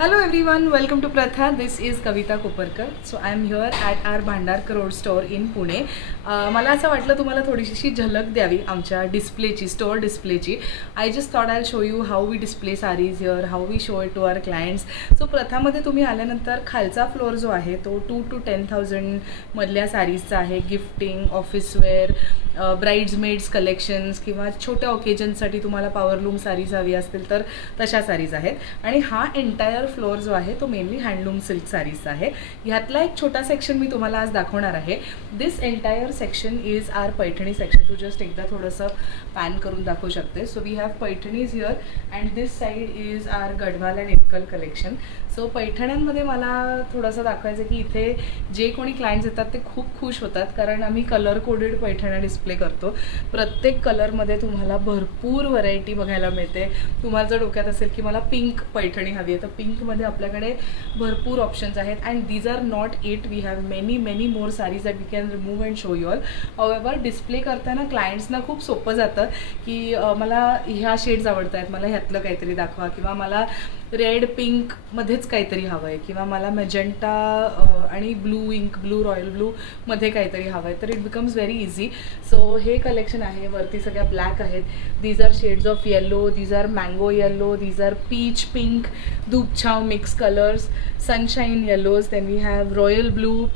Hello everyone, welcome to Pratha. This is Kavita Koparkar. So I am here at our Bhandarkar Road store in Pune. मला असं वाटलं तुम्हाला थोडीशी झलक द्यावी आमच्या डिस्प्लेची, स्टोर डिस्प्लेची. I just thought I show you how we display saris here, how we show it to our clients. So प्रथामध्ये तुम्ही आल्यानंतर खालचा फ्लोअर जो आहे तो 2 to 10,000 मधल्या सारीजचा आहे. गिफ्टिंग, ऑफिसवेअर, ब्राइड्समेड्स कलेक्शन्स किंवा छोट्या ओकेजनसाठी तुम्हाला पॉवरलूम सारीज हवी असतील तर तशा सारीज आहेत. आणि हा एंटायर फ्लोअर जो आहे तो मेनली हँडलूम सिल्क सारीजचा आहे. ह्यातला एक छोटा सेक्शन मी तुम्हाला आज दाखवणार आहे. This entire section is our Paithani section. तू जस्ट एकदा थोडंसं पॅन करून दाखवू शकते. So we have Paithanis here and this side is our Gadwal and Ilkal collection. So पैठण्यांमध्ये मला थोडंसं दाखवायचं की इथे जे कोणी क्लायंट्स येतात ते खूप खुश होतात, कारण आम्ही कलर कोडेड पैठण्या डिस्प्ले करतो. प्रत्येक कलरमध्ये तुम्हाला भरपूर व्हरायटी बघायला मिळते. तुम्हाला जर डोक्यात असेल की मला पिंक पैठणी हवी आहे तर पिंकमध्ये आपल्याकडे भरपूर ऑप्शन्स आहेत. And these are not it, we have many more sarees that we can remove and show you all. However display करताना क्लायंट्सना खूप सोपं जातं की मला ह्या शेड्स आवडत आहेत, मला ह्यातलं काहीतरी दाखवा, किंवा मला रेड पिंकमध्येच काहीतरी हवं आहे, किंवा मला मॅजेंटा आणि ब्लू इंक ब्लू रॉयल ब्लूमध्ये काहीतरी हवं आहे. तर it becomes very easy. So हे कलेक्शन आहे. वरती सगळ्या ब्लॅक आहेत. These are shades of yellow, these are mango yellow, these are peach pink, dhoopchhaon mix colours, sunshine yellows. Then we have royal blue.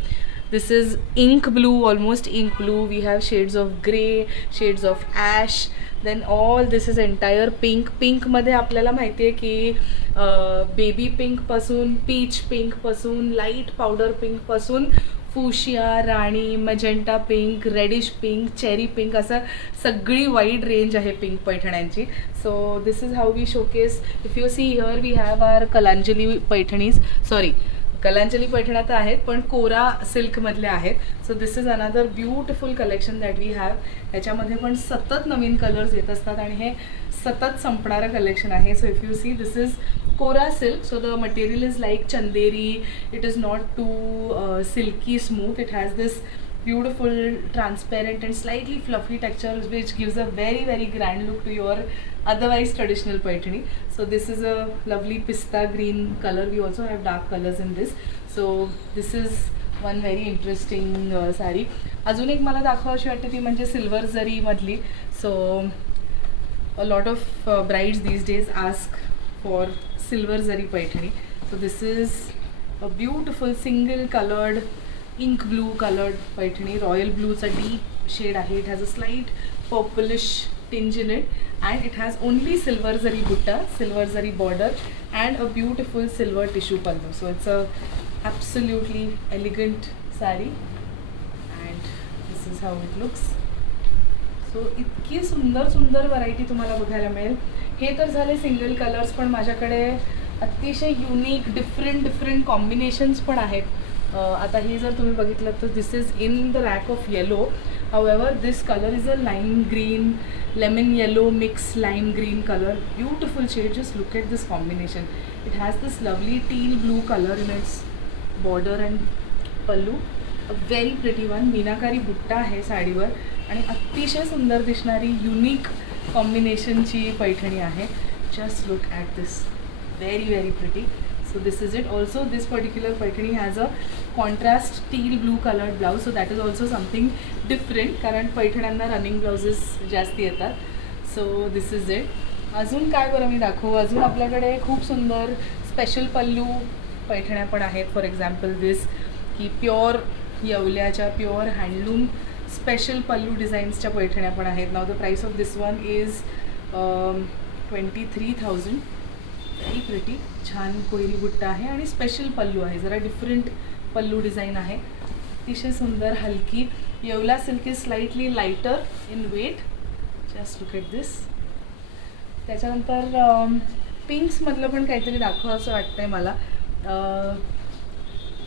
This is ink blue, almost ink blue. We have shades of grey, shades of ash. Then all this is entire pink. Pink मध्ये आपल्याला माहिती आहे की baby pink पासून, peach pink पासून, light powder pink पासून, fuchsia, rani, magenta pink, reddish pink, cherry pink, असं सगळी वाईड रेंज आहे पिंक पैठण्यांची. So this is how we showcase. If you see here we have our Kalanjali Paithanis. Sorry, Kalanjali पैठण्या तर आहेत पण कोरा सिल्कमधल्या आहेत. So this is another beautiful collection that we have. ह्याच्यामध्ये पण सतत नवीन कलर्स येत असतात आणि हे सतत संपणारं कलेक्शन आहे. So if you see this is kora silk. So the material is like Chanderi. It is not too silky smooth. It has this beautiful transparent and slightly fluffy texture which gives a very grand look to your otherwise traditional paithani. So this is a lovely pista green color. We also have dark colors in this. So this is one very interesting saree. अजून एक मला दाखवायची वाटते ती म्हणजे silver जरी मधली. So a lot of brides these days ask for silver zari paithani. So this is a beautiful single colored ink blue colored Paithani. Royal ब्लूचा डीप शेड आहे. It has a slight purplish tinge in it, and it has only silver zari butta, silver zari border, and a beautiful silver tissue pallu. So it's a absolutely elegant saree, and this is how it looks. So इतकी सुंदर variety तुम्हाला बघायला मिळेल. हे तर झाले single colours, पण माझ्याकडे अतिशय युनिक डिफरंट कॉम्बिनेशन्स पण आहेत. आता हे जर तुम्ही बघितलं तर this is in the rack of yellow. However this colour is a lime green, lemon yellow mix lime green colour. Beautiful shade. Just look at this combination. It has this lovely teal blue colour in its border and pallu. A very pretty one. Meenakari butta आहे साडीवर आणि अतिशय सुंदर दिसणारी unique कॉम्बिनेशनची Paithani आहे. Just look at this. very pretty. So this is it. Also this particular paithani has a contrast teal blue colored blouse, so that is also something different कारण पैठण्यांना running blouses जास्ती येतात. So this is it. अजून काय बरं मी दाखवू. अजून आपल्याकडे खूप सुंदर स्पेशल पल्लू पैठण्या पण आहेत. फॉर एक्झाम्पल दिस की प्युअर येवल्याच्या प्युअर हँडलूम स्पेशल पल्लू डिझाईन्सच्या पैठण्या पण आहेत. नाव the price of this one is 23,000. Very pretty. छान कोयरी बुट्टा आहे आणि स्पेशल पल्लू आहे. जरा डिफरंट पल्लू डिझाईन आहे. अतिशय सुंदर हलकी. Yeola silk is slightly lighter in weight. Just look at this. त्याच्यानंतर पिंक्समधलं पण काहीतरी दाखवा असं वाटतंय मला.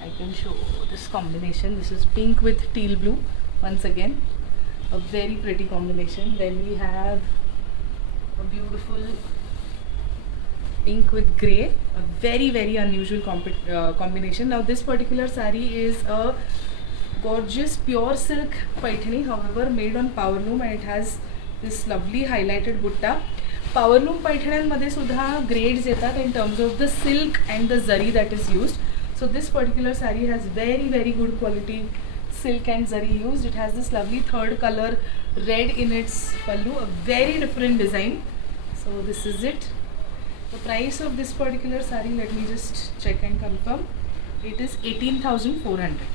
I can show this combination. This is pink with teal blue once again. A very pretty combination. Then we have a beautiful pink with grey, a very unusual combination. Now this particular saree is a gorgeous pure silk paithani, however made on power loom, and it has this lovely highlighted butta. Powerloom पैठण्यांमध्ये सुद्धा grades येतात in terms of the silk and the zari that is used. So this particular saree has very good quality silk and zari used. It has this lovely third color red in its pallu, a very different design. So this is it. The price of this particular saree, let me just check and confirm. It is 18,400.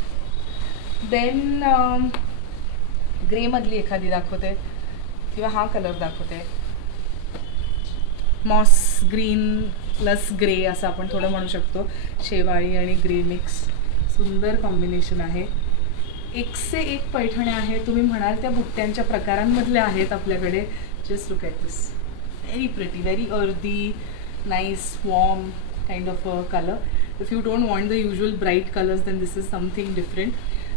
Then grey madli एखादी दाखवते किंवा हा colour दाखवते. MOS green plus grey असं आपण थोडं म्हणू शकतो. शेवाळी आणि ग्रे मिक्स सुंदर कॉम्बिनेशन आहे. एक से एक पैठण्या आहेत. तुम्ही म्हणाल त्या बुट्ट्यांच्या प्रकारांमधल्या आहेत आपल्याकडे. Just look at this, very pretty, very earthy, nice warm kind of colour. If you don't want the usual bright colours then this is something different.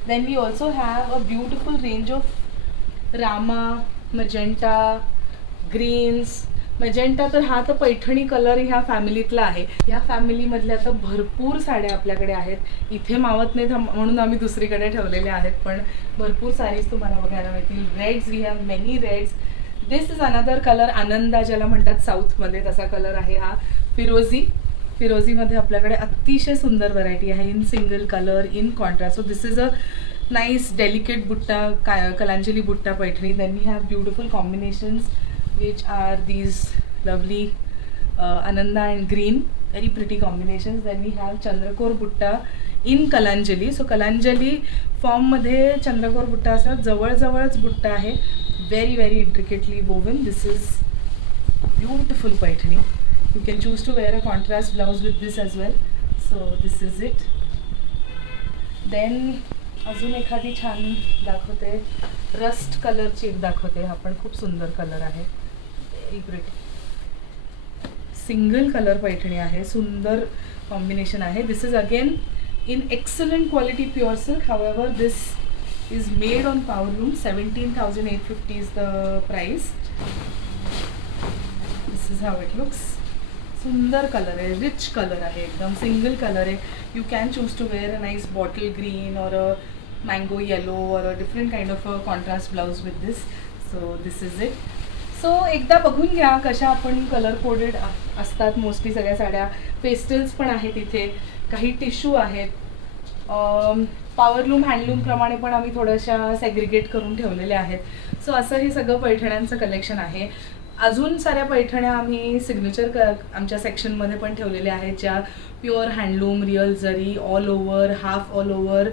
Then we also have a beautiful range of rama, magenta, greens. Magenta तर हा तर Paithani colour ह्या फॅमिलीतला आहे. ह्या फॅमिलीमधल्या तर भरपूर साड्या आपल्याकडे आहेत. इथे मावत नाहीत म्हणून आम्ही दुसरीकडे ठेवलेल्या आहेत, पण भरपूर साडीज तुम्हाला बघायला मिळतील. Reds, we have many reds. This is another colour, Ananda ज्याला म्हणतात साऊथमध्ये, तसा कलर आहे हा. फिरोझी, फिरोझीमध्ये आपल्याकडे अतिशय सुंदर व्हरायटी आहे in single colour, in contrast. So this is a nice delicate butta, Kalanjali butta Paithani. Then we have beautiful combinations which are these lovely Ananda and green, very pretty combinations. Then we have Chandrakor Butta in Kalanjali. So Kalanjali form मध्ये चंद्रकोर बुट्टा असतात. जवळजवळच बुट्टा आहे, very intricately woven. This is beautiful Paithani. You can choose to wear a contrast blouse with this as well. So this is it. Then अजून एखादी छान दाखवते, rust कलरची एक दाखवते. हा पण खूप सुंदर कलर आहे, very pretty. Single colour Paithani आहे, सुंदर कॉम्बिनेशन आहे. This is again in excellent quality pure silk. However this is made on powerloom. 17,850 is the price. This is how it looks. सुंदर कलर आहे, रिच कलर आहे, एकदम single colour आहे. You can choose to wear a nice bottle green और a mango yellow or a different kind of a contrast blouse with this. So this is it. So एकदा बघून घ्या कशा आपण colour coded असतात mostly सगळ्या साड्या. पेस्टल्स पण आहेत इथे, काही टिश्यू आहेत. पॉवरलूम हँडलूम प्रमाणे पण आम्ही थोड्याशा सेग्रिगेट करून ठेवलेल्या आहेत. सो असं हे सगळं पैठण्यांचं कलेक्शन आहे. अजून साऱ्या पैठण्या आम्ही सिग्नेचर आमच्या सेक्शनमध्ये पण ठेवलेल्या आहेत, ज्या प्युअर हँडलूम, रिअल जरी, all over, half all over,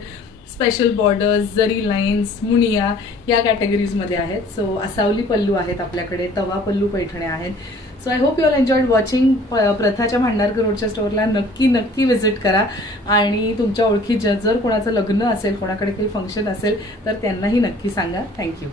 special borders, जरी लाईन्स, मुनिया या कॅटेगरीजमध्ये आहेत. सो असावली पल्लू आहेत आपल्याकडे, तवा पल्लू पैठण्या आहेत. So I hope you all enjoyed watching. प्रथाच्या भांडारकर रोडच्या स्टोअरला नक्की विजिट करा. आणि तुमच्या ओळखीत जर कोणाचं लग्न असेल, कोणाकडे काही फंक्शन असेल तर त्यांनाही नक्की सांगा. थँक्यू.